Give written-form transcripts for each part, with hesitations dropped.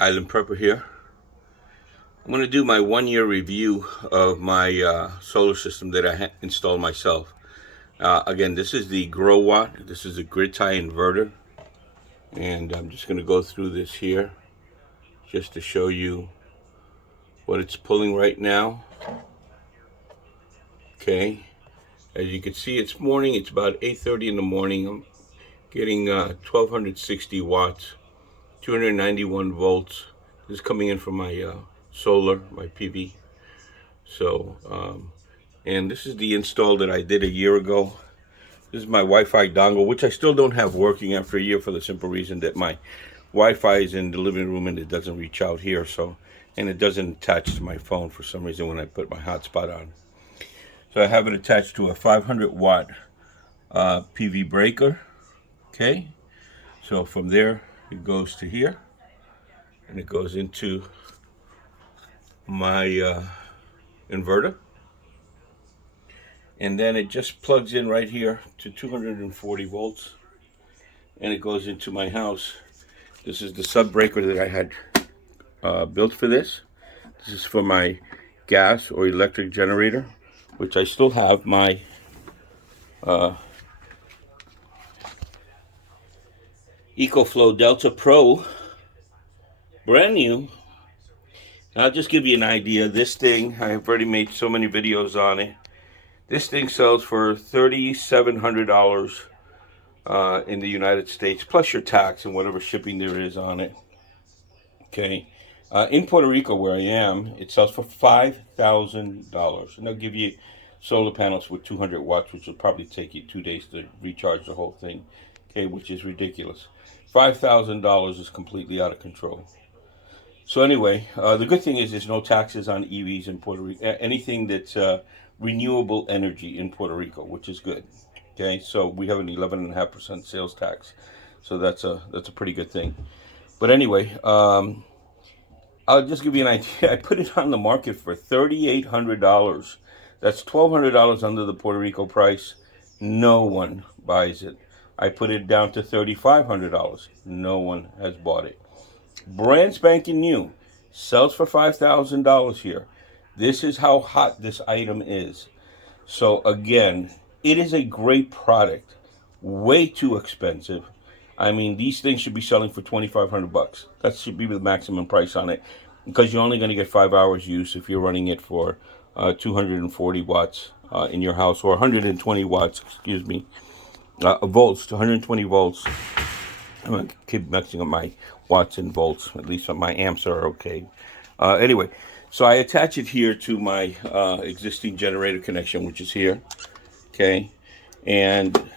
Island Prepper here. I'm going to do my 1 year review of my solar system that I installed myself. Again, this is the Grow Watt. This is a gridtie inverter. And I'm just going to go through this here just to show you what it's pulling right now. Okay. As you can see, it's morning. It's about 8:30 in the morning. I'm getting 1260 watts, 291 volts. This is coming in from my solar, my PV. So, and this is the install that I did a year ago. This is my Wi-Fi dongle, which I still don't have working after a year for the simple reason that my Wi-Fi is in the living room and it doesn't reach out here. So, and it doesn't attach to my phone for some reason when I put my hotspot on. So I have it attached to a 500 watt PV breaker. Okay. So from there, it goes to here and it goes into my inverter. And then it just plugs in right here to 240 volts and it goes into my house. This is the sub breaker that I had built for this. This is for my gas or electric generator, which I still have my EcoFlow Delta Pro, brand new. I'll just give you an idea. This thing, I've already made so many videos on it. This thing sells for $3,700 in the United States, plus your tax and whatever shipping there is on it. Okay. In Puerto Rico, where I am, it sells for $5,000. And they'll give you solar panels with 200 watts, which will probably take you 2 days to recharge the whole thing. Okay, which is ridiculous. $5,000 is completely out of control. So anyway, the good thing is there's no taxes on EVs in Puerto Rico. Anything that's renewable energy in Puerto Rico, which is good. Okay, so we have an 11.5% sales tax, so that's a pretty good thing. But anyway, I'll just give you an idea. I put it on the market for $3,800. That's $1,200 under the Puerto Rico price. No one buys it. I put it down to $3,500. No one has bought it. Brand spanking new. Sells for $5,000 here. This is how hot this item is. So again, it is a great product. Way too expensive. I mean, these things should be selling for $2,500. That should be the maximum price on it, because you're only going to get 5 hours use if you're running it for 240 watts in your house, or 120 watts, excuse me, volts to 120 volts. I'm going to keep mixing up my watts and volts. At least my amps are okay. Anyway, so I attach it here to my existing generator connection, which is here. Okay. And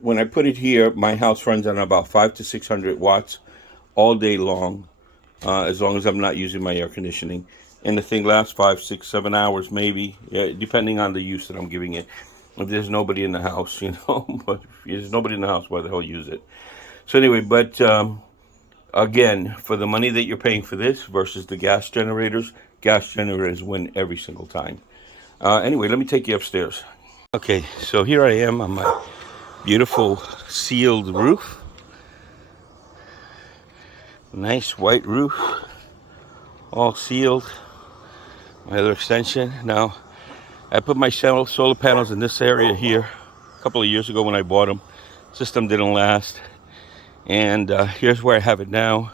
when I put it here, my house runs on about 500 to 600 watts all day long, as long as I'm not using my air conditioning. And the thing lasts 5, 6, 7 hours, maybe, depending on the use that I'm giving it. If there's nobody in the house, you know, but if there's nobody in the house, why the hell use it? So anyway, but again, for the money that you're paying for this versus the gas generators win every single time. Anyway, let me take you upstairs. Okay, so here I am on my beautiful sealed roof. Nice white roof, all sealed. My other extension. Now, I put my solar panels in this area here a couple of years ago when I bought them. System didn't last. And here's where I have it now.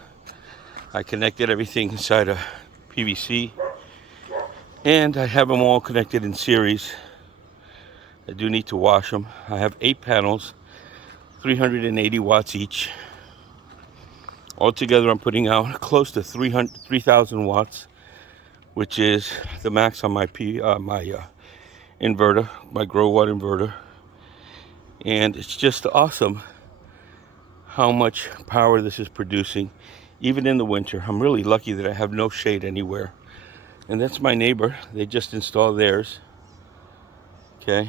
I connected everything inside a PVC. And I have them all connected in series. I do need to wash them. I have 8 panels, 380 watts each. Altogether, I'm putting out close to 3,000 watts, which is the max on my inverter, my Grow Watt inverter. And it's just awesome how much power this is producing, even in the winter. I'm really lucky that I have no shade anywhere. And that's my neighbor. They just installed theirs. Okay,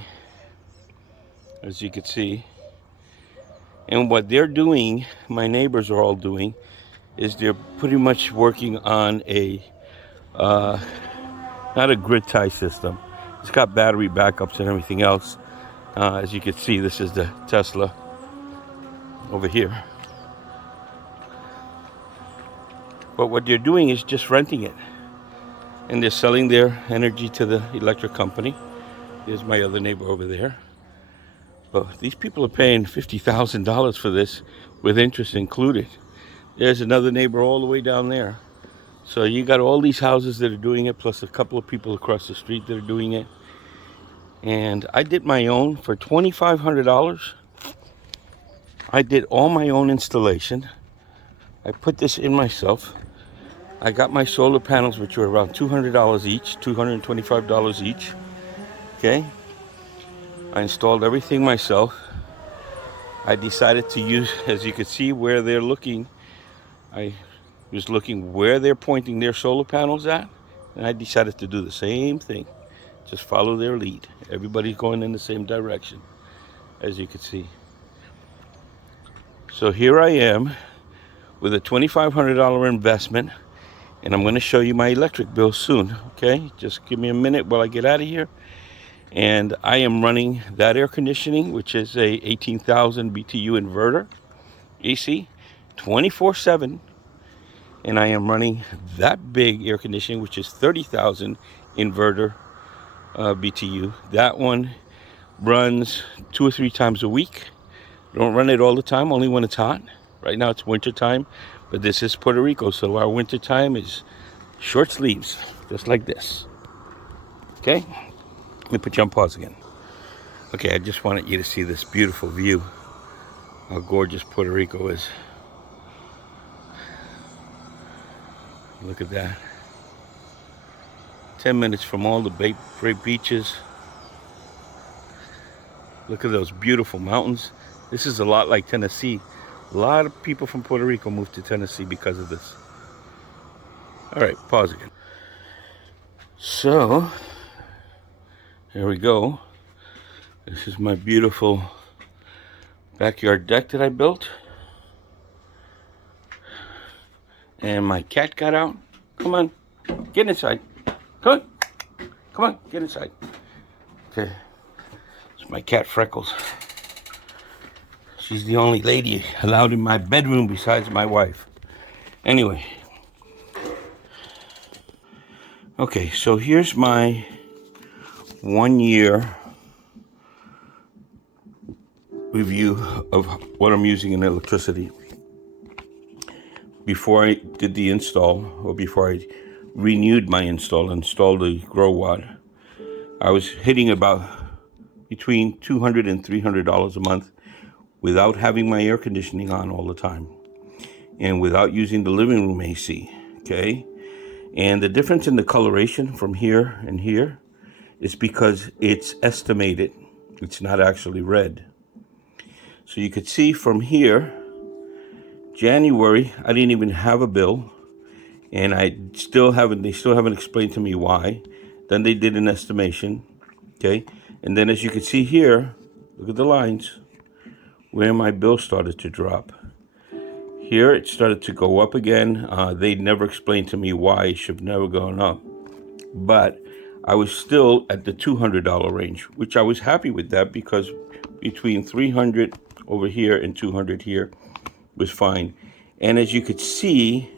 as you can see. And what they're doing, my neighbors are all doing, is they're pretty much working on a not a grid tie system. It's got battery backups and everything else. As you can see, this is the Tesla over here. But what they're doing is just renting it. And they're selling their energy to the electric company. There's my other neighbor over there. But these people are paying $50,000 for this with interest included. There's another neighbor all the way down there. So you got all these houses that are doing it, plus a couple of people across the street that are doing it. And I did my own for $2,500. I did all my own installation. I put this in myself. I got my solar panels, which were around $200 each, $225 each. Okay. I installed everything myself. I decided to use, as you can see where they're looking, I was looking where they're pointing their solar panels at, and I decided to do the same thing. Just follow their lead. Everybody's going in the same direction, as you can see. So here I am with a $2,500 investment, and I'm going to show you my electric bill soon. Okay, just give me a minute while I get out of here. And I am running that air conditioning, which is a 18,000 BTU inverter, AC, 24/7. And I am running that big air conditioning, which is 30,000 inverter BTU. That one runs 2 or 3 times a week. Don't run it all the time, only when it's hot. Right now it's winter time, but this is Puerto Rico, so our winter time is short sleeves, just like this. Okay, let me put you on pause again. Okay, I just wanted you to see this beautiful view, how gorgeous Puerto Rico is. Look at that. 10 minutes from all the great beaches. Look at those beautiful mountains. This is a lot like Tennessee. A lot of people from Puerto Rico moved to Tennessee because of this. All right, pause again. So, here we go. This is my beautiful backyard deck that I built. And my cat got out. Come on, get inside. Come on, come on, get inside. Okay, it's my cat Freckles. She's the only lady allowed in my bedroom besides my wife. Anyway. Okay, so here's my 1 year review of what I'm using in electricity. Before I did the install, or before I renewed my installed the grow watt, I was hitting about between $200 and $300 a month without having my air conditioning on all the time and without using the living room AC, okay? And the difference in the coloration from here and here is because it's estimated. It's not actually red. So you could see from here, January, I didn't even have a bill, and they still haven't explained to me why. Then they did an estimation, okay? And then as you can see here, look at the lines where my bill started to drop. Here it started to go up again. They never explained to me why it should have never gone up. But I was still at the $200 range, which I was happy with that, because between $300 over here and $200 here was fine. And as you could see,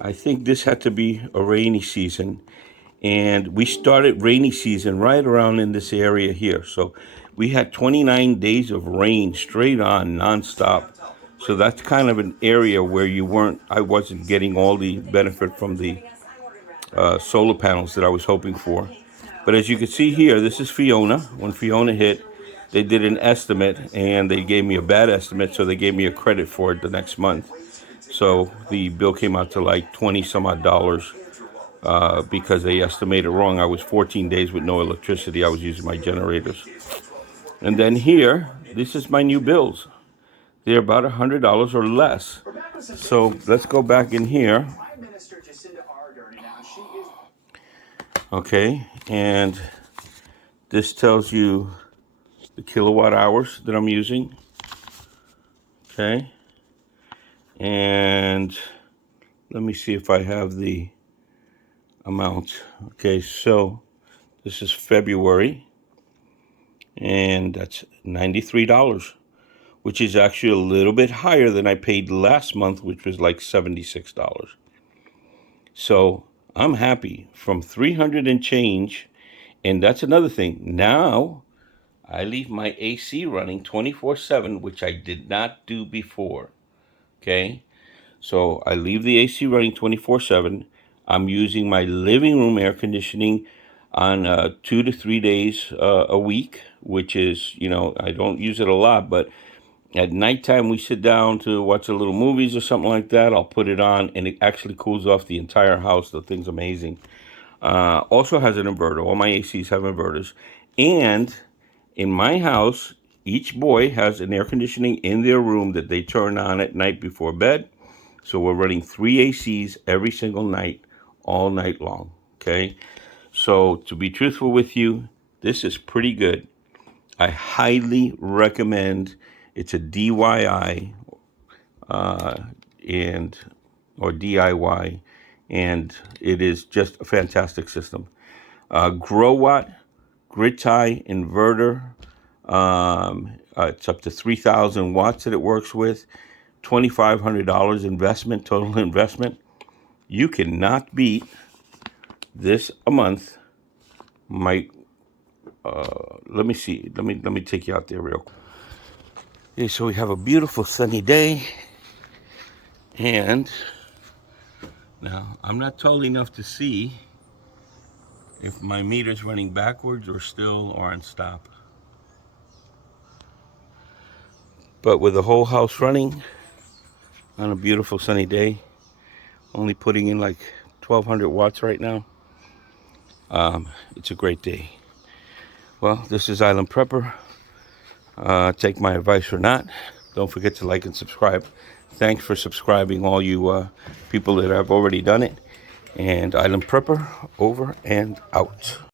I think this had to be a rainy season. And we started rainy season right around in this area here. So we had 29 days of rain straight on, nonstop. So that's kind of an area where I wasn't getting all the benefit from the solar panels that I was hoping for. But as you can see here, this is Fiona. When Fiona hit, they did an estimate, and they gave me a bad estimate, so they gave me a credit for it the next month. So the bill came out to like 20 some odd dollars because they estimated wrong. I was 14 days with no electricity. I was using my generators. And then here, this is my new bills. They're about $100 or less. So let's go back in here. Okay, and this tells you the kilowatt hours that I'm using. Okay, and let me see if I have the amount. Okay, so this is February, and that's $93, which is actually a little bit higher than I paid last month, which was like $76. So I'm happy from 300 and change. And that's another thing. Now I leave my AC running 24/7, which I did not do before. Okay. So I leave the AC running 24/7. I'm using my living room air conditioning on 2 to 3 days a week, which is, I don't use it a lot, but at nighttime we sit down to watch a little movies or something like that. I'll put it on, and it actually cools off the entire house. The thing's amazing. Also has an inverter. All my ACs have inverters. And in my house, each boy has an air conditioning in their room that they turn on at night before bed. So we're running 3 ACs every single night, all night long. Okay. So to be truthful with you, this is pretty good. I highly recommend. It's a DIY and or DIY, and it is just a fantastic system. Grow watt, gridtie inverter. It's up to 3,000 watts that it works with. $2,500 investment, total investment. You cannot beat this a month. Let me see. Let me take you out there real quick. Okay, so we have a beautiful sunny day, and now I'm not tall enough to see if my meter's running backwards or still or on stop. But with the whole house running on a beautiful sunny day, only putting in like 1,200 watts right now, it's a great day. Well, this is Island Prepper. Take my advice or not. Don't forget to like and subscribe. Thanks for subscribing, all you people that have already done it. And Island Prepper, over and out.